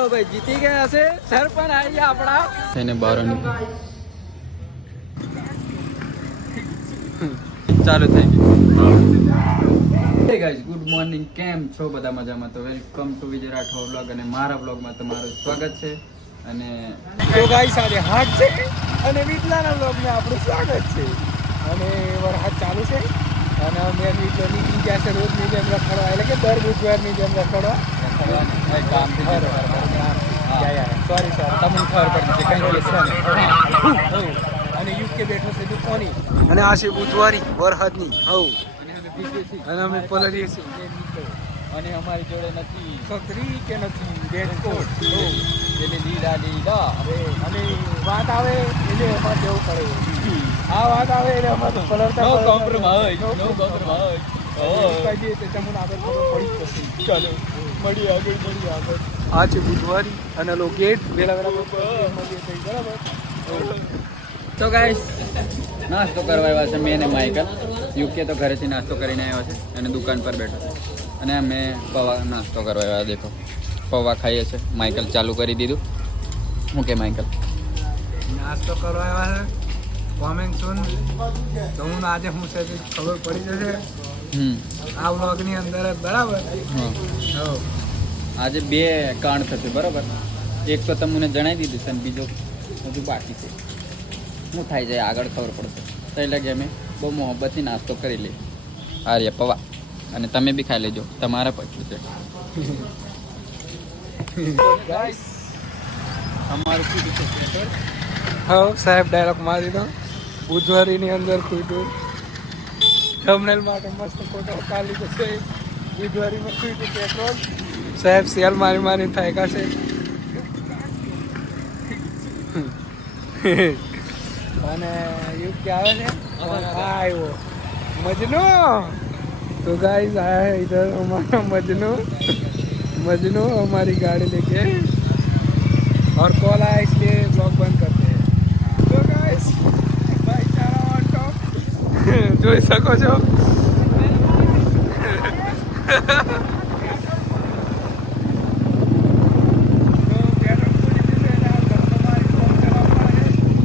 ચલો ભાઈ જીતી ગયા છે સર પણ આવી ગયા આપણા થઈને બહાર ચાલુ થઈ ગયું. હે ગાઈસ ગુડ મોર્નિંગ, કેમ છો બધા? મજામાં? તો welcome to Vijay Rathod vlog અને મારા વ્લોગમાં તમારું સ્વાગત છે. અને તો ગાઈસ આજે હાટ છે અને વિટલાના વ્લોગમાં આપણું સ્વાગત છે. અને વરસાદ ચાલુ છે અને અમે વિટલો નીકળી ગયા છે રોજની જેમ રખડવા, એટલે કે દર બુધવારની જેમ રખડવા. સોરી તમને ખબર પડી છે કઈ અને યુકે બેઠો છે દુકાની અને આ છે બુધવારી વરસાદની અને અમે પલળીએ છીએ અને અમારી જોડે નથી છત્રી કે નથી રેનકોટ એટલે લીલા અને વાત આવે એટલે એમાં જવું પડે. આ વાત આવે એટલે એમાં તો પલળતા નો કોમ્પ્રોમાઇઝ કહી દઈએ તો તમને આગળ ખબર પડી જ જશે. ચાલો મળીએ આગળ. આ છે બુધવારી અને લો ગેટ વેલા બરાબર. તો ગાઈસ નાસ્તો કરવા આવ્યા છે મેં અને માઇકલ. યુકે તો ઘરેથી નાસ્તો કરીને આવ્યો છે અને દુકાન પર બેઠો છે અને અમે પૌવા નાસ્તો કરવા આવ્યા. દેખો પૌવા ખાઈએ છે. માઇકલ ચાલુ કરી દીધું. હું કે માઇકલ નાસ્તો કરવા આવ્યા છે. કોમેન્ટ સુન તો હું આજે હું છે ખબર પડી જશે આ વ્લોગની અંદર જ. બરાબર. હા આજે બે કાંડ થશે બરાબર. એક તો તમને જણાવી દીધું છે અને બીજો હજુ બાકી છે. શું થાય જાય આગળ ખબર પડશે. તો એટલે કે અમે બહુ મોહબ્બતથી નાસ્તો કરી લઈએ. આર્ય પૌવા અને તમે બી ખાઈ લેજો, તમારે પચ્યું છે. અમારું શું છે પેટ્રોલ? હા સાહેબ ડાયલોગ મારી દીધો. બુધવારીની અંદર ખૂટ્યું થંબનેલ માટે મસ્ત ફોટો કાઢી તો છે. બુધવારીમાં ખૂટ્યું પેટ્રોલ. સાહેબ સેલ મારી થાયકા છે. અને યુકે આવે છે. આવ્યો મજનુ. तो गाइस आया है इधर हमारा मजनू हमारी गाड़ी लेके और कॉल आया इसलिए ब्लॉग बंद करते हैं. तो गाइस भाईचारा ऑन टॉप જોઈ શકો છો.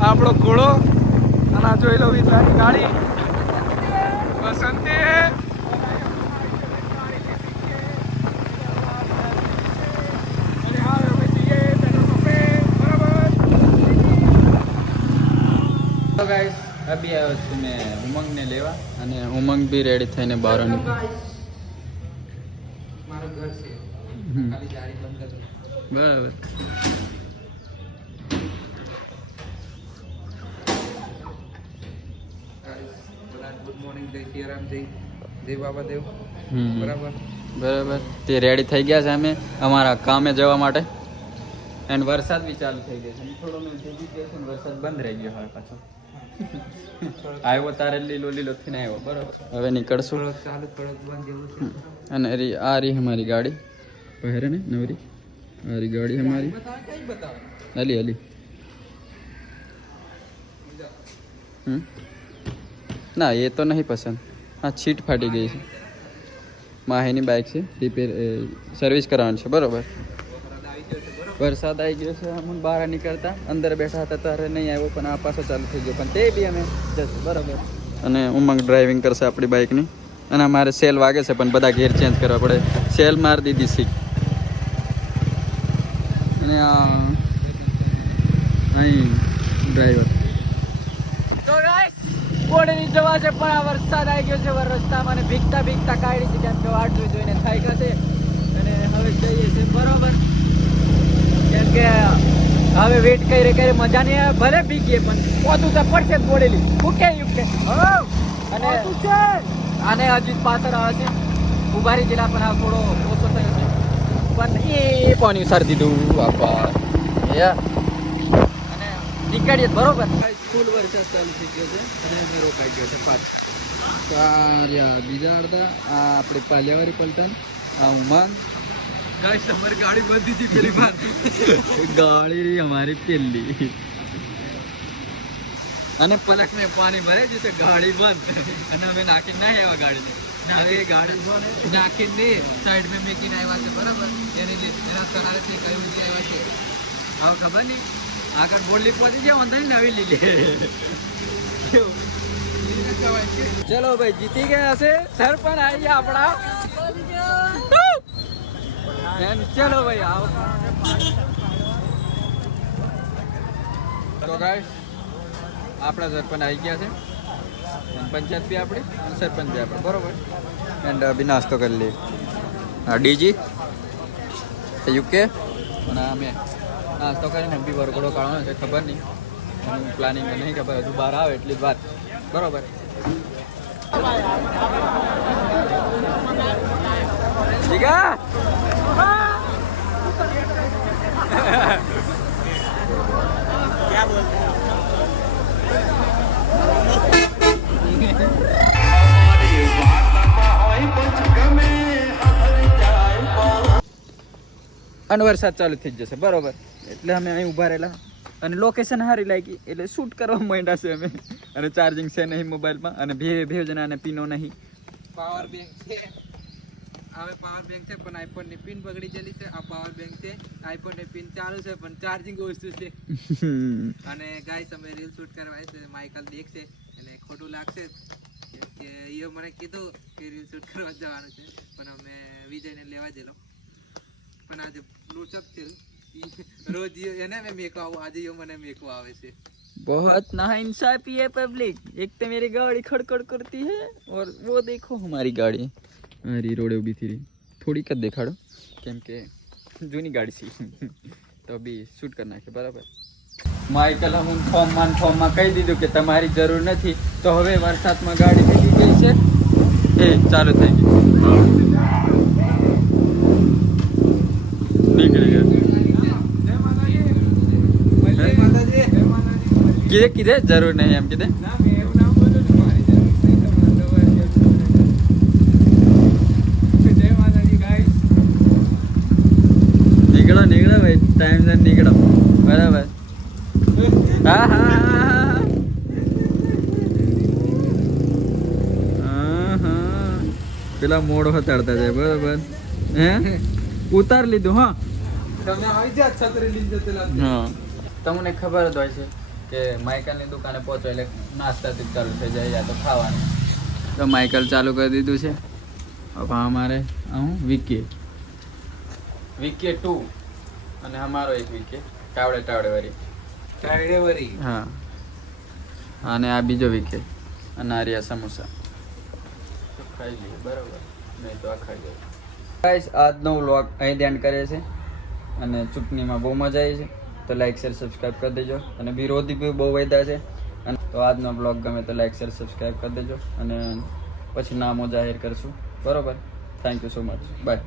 આપણો ઘોડો અને આ જોઈ લો વિતરાની ગાડી બસંતી. તો ગાઈસ અભી આવ્યો છું મેં ઉમંગને લેવા અને ઉમંગ બી રેડી થઈને બહાર નીકળ્યો. મારું ઘર છે ખાલી ગાડી બંધ કરી. બરાબર. ગુડ મોર્નિંગ, જય સિયારામ, જય બાબા દેવ. બરાબર. બરાબર. તે રેડી થઈ ગયા છે અમે અમારા કામે જવા માટે. એન્ડ વરસાદ બી ચાલુ થઈ ગયો છે. થોડો મેં ભેગી ગયો છે ને વરસાદ બંધ રહી ગયો હવે પાછો. આવ્યો તારે લીલો થઈને આવ્યો. બરાબર. હવે નીકળશું. ચાલુ થોડોક બંધ જેવું છે. અને આ રહી हमारी गाड़ी પહેરે ને નવરી. આ રહી ગાડી हमारी. અલી ના એ તો નહીં પસંદ. હા છીટ ફાટી ગઈ છે. માહીની બાઇક છે રિપેર સર્વિસ કરાવવાની છે. બરાબર. વરસાદ આવી ગયો છે. અમને બહાર નીકળતા અંદર બેઠા હતા ત્યારે નહીં આવ્યો પણ આ પાછો ચાલુ થઈ ગયો. પણ તે બી અમે જશું. બરાબર. અને ઉમંગ ડ્રાઇવિંગ કરશે આપણી બાઇકની. અને અમારે સેલ વાગે છે પણ બધા ગેર ચેન્જ કરવા પડે. સેલ મારી દીધી શીખ. અને અહીં ડ્રાઈવર તો ગાઈસ કોડની જવા છે પણ આ વરસાદ આવી ગયો છે. રસ્તામાં ભીગતા કાઢી છે કેમ કે વાટ જોઈને થાય છે. અને હવે જઈએ છીએ. બરાબર. કેમ કે હવે વેટ કરી મજા નહીં આવે. ભલે ભીગીએ પણ પોતું તો પડશે બોડેલી. મૂકે યુકે અને આને હજી પાછળ આવે છે. ઉભારી જિલ્લા પણ આ થોડો ઓછો થયો છે પણ એ પાણી ઉસારી દીધું બાપા. અને નીકળીએ. બરોબર. ફૂલ વરસાદ ચાલુ થઈ ગયો છે અને અમે રોકાઈ ગયો છે પાછળ. બીજા અડધા આ આપણે પાલિયાવાળી પલટન આ ઉમંગ. ગાઈસ અમારી ગાડી બંધ હતી પેલી વાર. ગાડી અમારી પેલી અને પલક ને પાણી ભરે છે ગાડી બંધ અને અમે નાખી ના આવ્યા ગાડીને. ગાડી નાખીને સાઈડ મેં મેકીને આવ્યા છે બરાબર એના સહારે કઈ આવ્યા છે હવે ખબર નહીં આગળ બોલી પહોંચી જાય વાંધો નહીં નવી લીધી ચલો ભાઈ જીતી ગયા છે સર પણ આવી ગયા આપણા ચલો ભાઈ આવો તો ગાઈસ આપણા સરપંચ આવી ગયા છે પંચાયત બી આપણે સરપંચ બી આપણે બરોબર એન્ડ બી નાસ્તો કરી લઈએ હા ડીજી યુકે અને અમે નાસ્તો કરીને બી વરઘોડો કાઢવાનો છે ખબર નહીં એનું પ્લાનિંગ નહીં ખબર હજુ બહાર આવે એટલી જ વાત બરોબર જીગા क्या बोलते हैं અને વરસાદ ચાલુ થઈ જશે બરોબર એટલે અમે અહીં ઊભા રહેલા અને લોકેશન સારી લાગી એટલે શૂટ કરવા માંડ્યા છે અમે અને ચાર્જિંગ છે નહીં મોબાઈલમાં અને બે જણાને પીનો નહીં પાવર બેંક છે હવે પાવર બેંક છે પણ આઈફોન ની પિન બગડી ગયેલી છે આ પાવર બેંક છે આઈફોન ની પિન ચાલુ છે પણ ચાર્જિંગ ઓછું છે અને ગાઈસ અમે રીલ શૂટ કરવા છે માઈકલ દેખશે અને ખોટું લાગશે કે યો મને કીધું કે રીલ શૂટ કરવા જવાનું છે પણ અમે વિજયને લેવા જેલો પણ આજે લૂચપ છે રોજ એને મેં મેકો આવું આજે યો મને મેકો આવે છે बहुत नाइंसाफी है पब्लिक एक तो मेरी गाड़ी खड़खड़ करती है और वो देखो हमारी गाड़ी हमारी रोडे उभी थी थोड़ी कद देखाड़ो केम के जूनी गाड़ी सी तो अभी शूट करना है बराबर माइकल हम फॉर्म में कही दीधुं के तमारी जरूर नहीं तो हवे वरसाद में गाड़ी मिली गई है ए चालू थई गई निकली गई किधे किधे जरूर नहीं हम किधे निकलो निकलो भाई टाइम से निकलो बराबर हाँ हाँ हाँ પેલા મોડો હતાડતા જાય બરાબર હે ઉતાર લીધું હા તમે આવી જા છત્રી લઈને જતેલા હા તમને ખબર જ હોય છે કે માઇકલની દુકાને પહોંચો એટલે નાસ્તાથી ચાલુ થઈ જાય યા તો ખાવાનું તો માઇકલ ચાલુ કરી દીધું છે હવે અમારે હું વિકેટ 2 અને અમારો એક વિકેટ ટાવડે વાળી હા અને આ બીજો વિકેટ અને આ રહ્યા સમોસા ખાઈ લઈએ બરાબર નહીં તો આ ખાઈ લઈએ ગાઈસ આજનો વ્લોગ અહીં ધ્યાન કરે છે અને ચૂંટણીમાં બહુ મજા આવી છે તો લાઈક શેર સબસ્ક્રાઈબ કરી દેજો અને વિરોધી બી બહુ વધ્યા છે અને તો આજનો બ્લોગ ગમે તો લાઈક શેર સબસ્ક્રાઈબ કરી દેજો અને પછી નામો જાહેર કરશું બરોબર thank you so much bye